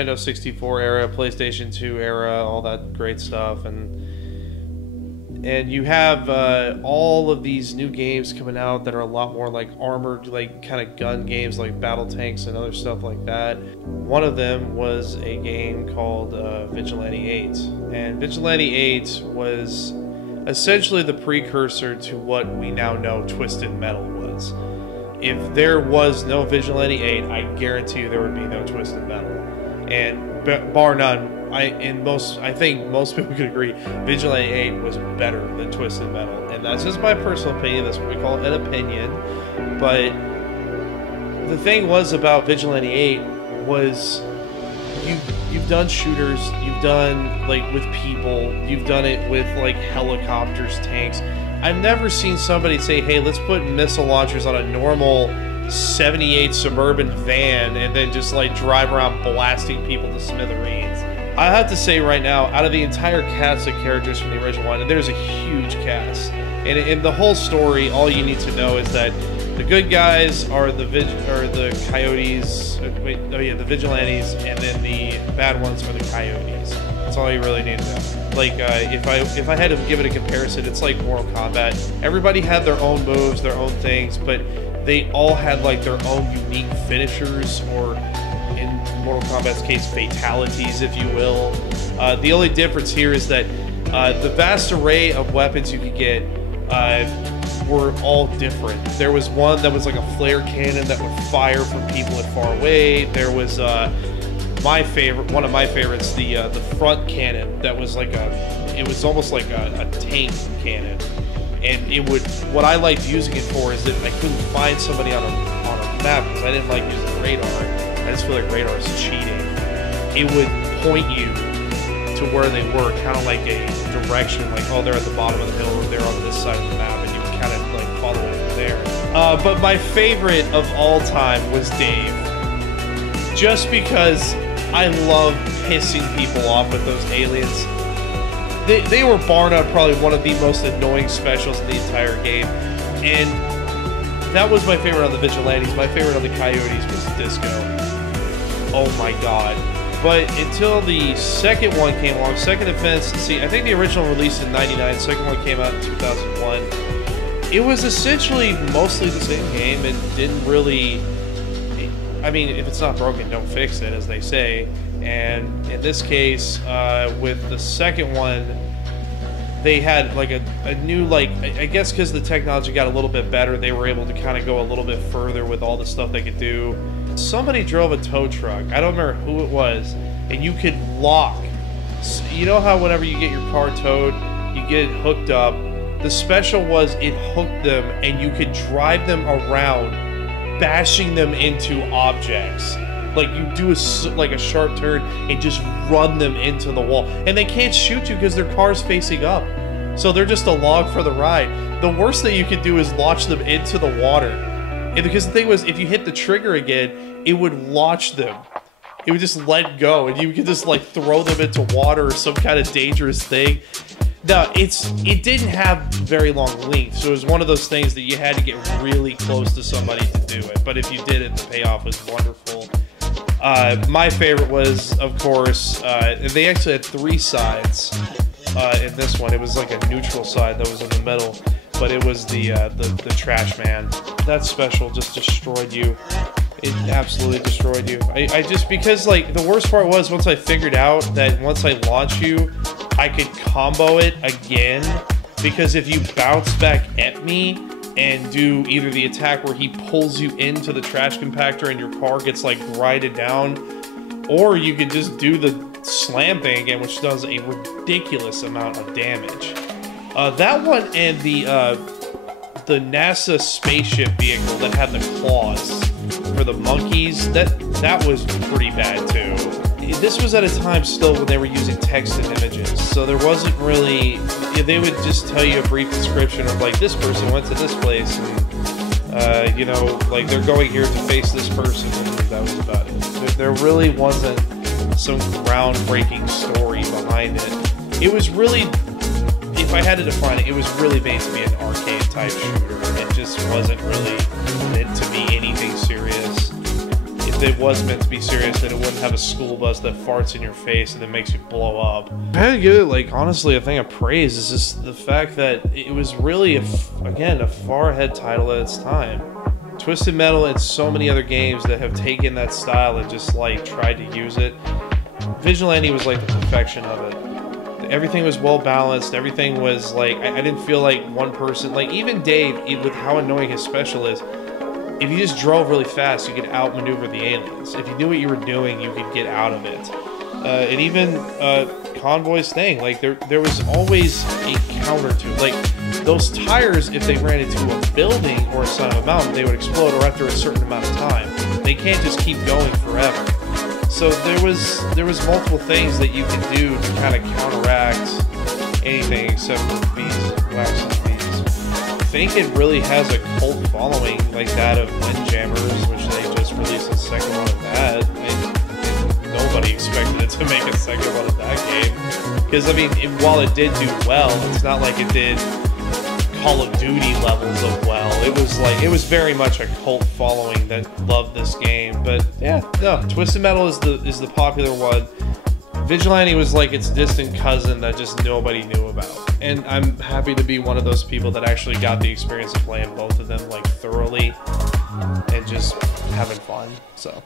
Nintendo 64 era, PlayStation 2 era, all that great stuff, and you have all of these new games coming out that are a lot more like armored, like kind of gun games, like battle tanks and other stuff like that. One of them was a game called Vigilante 8, and Vigilante 8 was essentially the precursor to what we now know Twisted Metal was. If there was no Vigilante 8, I guarantee you there would be no Twisted Metal. And bar none, I think most people could agree, Vigilante 8 was better than Twisted Metal. And that's just my personal opinion. That's what we call an opinion. But the thing was about Vigilante 8 was you've done shooters, you've done like with people, you've done it with like helicopters, tanks. I've never seen somebody say, hey, let's put missile launchers on a normal 78 Suburban van and then just like drive around blasting people to smithereens. I have to say right now, out of the entire cast of characters from the original one, and there's a huge cast, and in the whole story, all you need to know is that the good guys are the coyotes, the vigilantes, and then the bad ones are the coyotes. That's all you really need to know. Like, if I had to give it a comparison, it's like Mortal Kombat. Everybody had their own moves, their own things, but they all had like their own unique finishers, or in Mortal Kombat's case, fatalities, if you will. The only difference here is that the vast array of weapons you could get were all different. There was one that was like a flare cannon that would fire from people at far away. There was one of my favorites, the front cannon that was like it was almost like a tank cannon. And it would, what I liked using it for is that I couldn't find somebody on a map because I didn't like using radar. I just feel like radar is cheating. It would point you to where they were, kind of like a direction, like, oh, they're at the bottom of the hill, or they're on this side of the map, and you would kind of like follow it from there. But my favorite of all time was Dave. Just because I love pissing people off with those aliens. They were bar none probably one of the most annoying specials in the entire game, and that was my favorite on the Vigilantes. My favorite on the Coyotes was Disco. Oh my god. But until the second one came along, Second Offense, see, I think the original released in '99, second one came out in 2001. It was essentially mostly the same game and didn't really... I mean, if it's not broken, don't fix it, as they say. And in this case, with the second one, they had like a new, like, I guess because the technology got a little bit better, they were able to kind of go a little bit further with all the stuff they could do. Somebody drove a tow truck, I don't remember who it was, and you could lock. You know how whenever you get your car towed, you get it hooked up? The special was it hooked them and you could drive them around, bashing them into objects. Like, you do a sharp turn and just run them into the wall. And they can't shoot you because their car's facing up. So they're just a log for the ride. The worst that you could do is launch them into the water. And because the thing was, if you hit the trigger again, it would launch them. It would just let go, and you could just, like, throw them into water or some kind of dangerous thing. Now, it didn't have very long length, so it was one of those things that you had to get really close to somebody to do it. But if you did it, the payoff was wonderful. My favorite was, of course, they actually had three sides in this one. It was like a neutral side that was in the middle, but it was the trash man. That special just destroyed you. It absolutely destroyed you. I just, because, like, the worst part was once I figured out that once I launch you, I could combo it again, because if you bounce back at me and do either the attack where he pulls you into the trash compactor and your car gets, like, grinded down, or you could just do the slam thing again, which does a ridiculous amount of damage. That one and the NASA spaceship vehicle that had the claws for the monkeys, that was pretty bad too. This was at a time still when they were using text and images, so there wasn't really... They would just tell you a brief description of, like, this person went to this place, and, you know, like, they're going here to face this person, and that was about it. There really wasn't some groundbreaking story behind it. It was really... If I had to define it, it was really made to be an arcade-type shooter. It just wasn't really meant to be anything serious. It it was meant to be serious, then it wouldn't have a school bus that farts in your face and then makes you blow up. I had to give it, like, honestly, a thing of praise is just the fact that it was really, again, a far ahead title at its time. Twisted Metal and so many other games that have taken that style and just, like, tried to use it. Vigilante was, like, the perfection of it. Everything was well balanced. Everything was, like, I didn't feel like one person, like, even Dave, with how annoying his special is, if you just drove really fast, you could outmaneuver the aliens. If you knew what you were doing, you could get out of it. And even Convoy's thing, like, there was always a counter to it. Like, those tires, if they ran into a building or a side of a mountain, they would explode, or after a certain amount of time. They can't just keep going forever. So there was multiple things that you could do to kind of counteract anything except for bees, waxing bees. I think it really has a cult following like that of Windjammers, which they just released a second one of that. Nobody expected it to make a second one of that game. Because, I mean, while it did do well, it's not like it did Call of Duty levels of well. It was very much a cult following that loved this game. But yeah, no, Twisted Metal is the popular one. Vigilante was like its distant cousin that just nobody knew about. And I'm happy to be one of those people that actually got the experience of playing both of them, like, thoroughly and just having fun. So